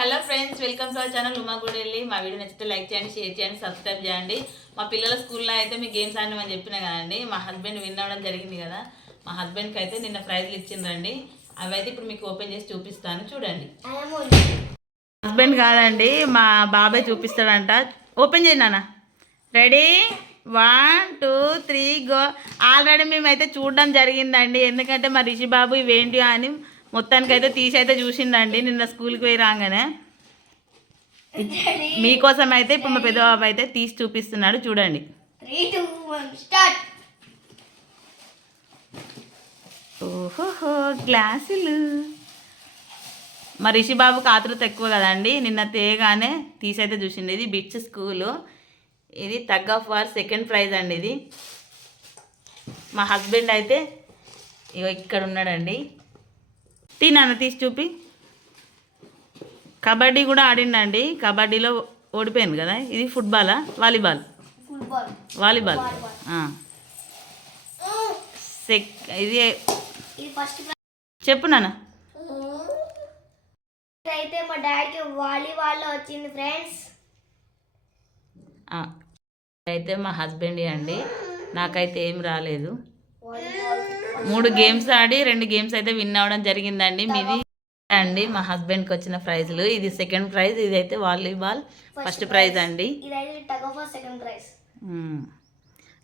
Hello friends, welcome to our channel Uma Gudelli. మా video నచ్చితే like చేయండి, షేర్ చేయండి, సబ్స్క్రైబ్ చేయండి. మా పిల్లల స్కూల్లో అయితే మీ గేమ్స్ ఆడమని చెప్పినా కదండి. మా హస్బెండ్ విన్ అవ్వడం జరిగింది కదా. మా హస్బెండ్కి అయితే నిన్న ప్రైజ్లు ఇచ్చిండ్రండి. అవి అయితే ఇప్పుడు మీకు ఓపెన్ చేసి చూపిస్తాను, చూడండి. హస్బెండ్ కాదండి, మా బాబాయ్ చూపిస్తాడంట. ఓపెన్ చేయండి నాన్న. Ready, 1 2 3 go. ఆల్రెడీ మేమైతే చూడడం జరిగిందండి, ఎందుకంటే మా రిషి బాబు ఇవేంటి అని మొత్తానికి అయితే తీసి అయితే చూసిండండి నిన్న స్కూల్కి పోయి రాగానే. మీకోసం అయితే ఇప్పుడు మా పెద్ద బాబు అయితే తీసి చూపిస్తున్నాడు, చూడండి. ఓహోహో, గ్లాసులు. మా రిషి బాబుకి ఆతృత ఎక్కువ కదండి, నిన్న తేగానే తీసి అయితే చూసిండు. ఇది బిట్స్ స్కూలు, ఇది tug of war second prize అండి. ఇది మా హస్బెండ్ అయితే ఇక్కడ ఉన్నాడండి. నాన్న తీసి చూపి. కబడ్డీ కూడా ఆడిండండి, కబడ్డీలో ఓడిపోయింది కదా. ఇది ఫుట్బాలా, వాలీబాల్? వాలీబాల్. ఇది చెప్పు నాన్న. అయితే మా డాడీకి వాలీబాల్ వచ్చింది ఫ్రెండ్స్. అయితే మా హస్బెండ్ అండి, నాకైతే ఏం రాలేదు. 3 గేమ్స్ ఆడి 2 గేమ్స్ అయితే విన్ అవ్వడం జరిగిందండి. మీది అండి మా హస్బెండ్కి వచ్చిన ప్రైజ్లు. ఇది సెకండ్ ప్రైజ్, ఇది అయితే వాలీబాల్ ఫస్ట్ ప్రైజ్ అండి.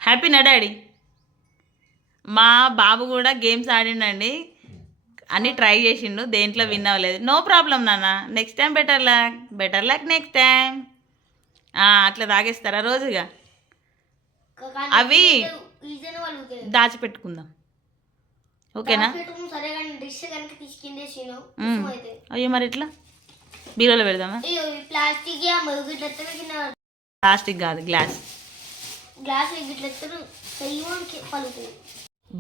హ్యాపీనా డాడీ? మా బాబు కూడా గేమ్స్ ఆడిండండి, అన్నీ ట్రై చేసిండు, దేంట్లో విన్ అవ్వలేదు. నో ప్రాబ్లం నాన్న, next time better luck next time. అట్లా తాగేస్తారా రోజుగా? అవి దాచిపెట్టుకుందాం, ఓకేనా? అయ్యో మరి ఎట్లా, బీరోలో పెడదామా? ప్లాస్టిక్ కాదు, గ్లాస్.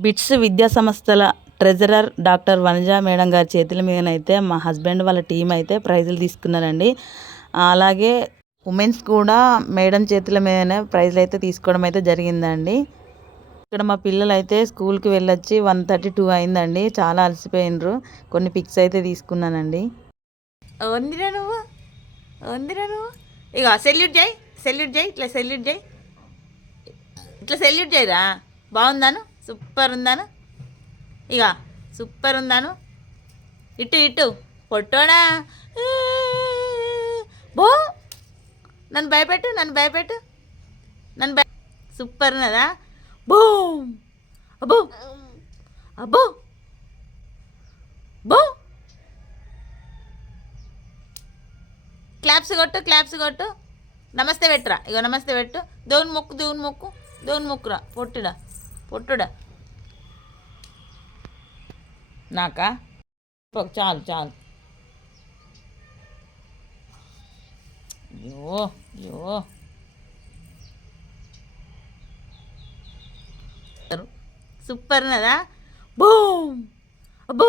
బిట్స్ విద్యా సంస్థల ట్రెజరర్ డాక్టర్ వనజ మేడం గారి చేతుల మీదనైతే మా హస్బెండ్ వాళ్ళ టీం అయితే ప్రైజులు తీసుకున్నారండి. అలాగే ఉమెన్స్ కూడా మేడం చేతుల మీదనే ప్రైజ్లు అయితే తీసుకోవడం అయితే జరిగిందండి. ఇక్కడ మా పిల్లలు అయితే స్కూల్కి వెళ్ళొచ్చి 1:32 అయిందండి, చాలా అలసిపోయినరు. కొన్ని పిక్స్ అయితే తీసుకున్నానండి. వందిరా నువ్వు, ఇక సెల్యూట్ చేయి, ఇట్లా సెల్యూట్ చేయరా. బాగుందాను, సూపర్ ఉందాను, ఇక సూపర్ ఉందాను. ఇటు పొట్టోడా, బో నన్ను భయపెట్టు. సూపర్ ఉన్నదా? బూమ్, అబ్బో బో. క్లాప్స్ కొట్టు. నమస్తే పెట్టురా, ఇగో నమస్తే పెట్టు. దేవుని మొక్కురా. పొట్టుడా నాకా? చాలు. అయ్యో సూపర్ ఉన్నదా? బూమ్, అబ్బో.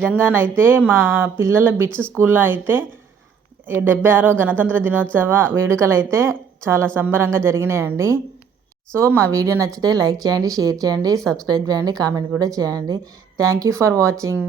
నిజంగానైతే మా పిల్లల బిట్స్ స్కూల్లో అయితే 76వ గణతంత్ర దినోత్సవ వేడుకలు అయితే చాలా సంబరంగా జరిగినాయండి. సో మా వీడియో నచ్చితే లైక్ చేయండి, షేర్ చేయండి, సబ్స్క్రైబ్ చేయండి, కామెంట్ కూడా చేయండి. Thank you for watching.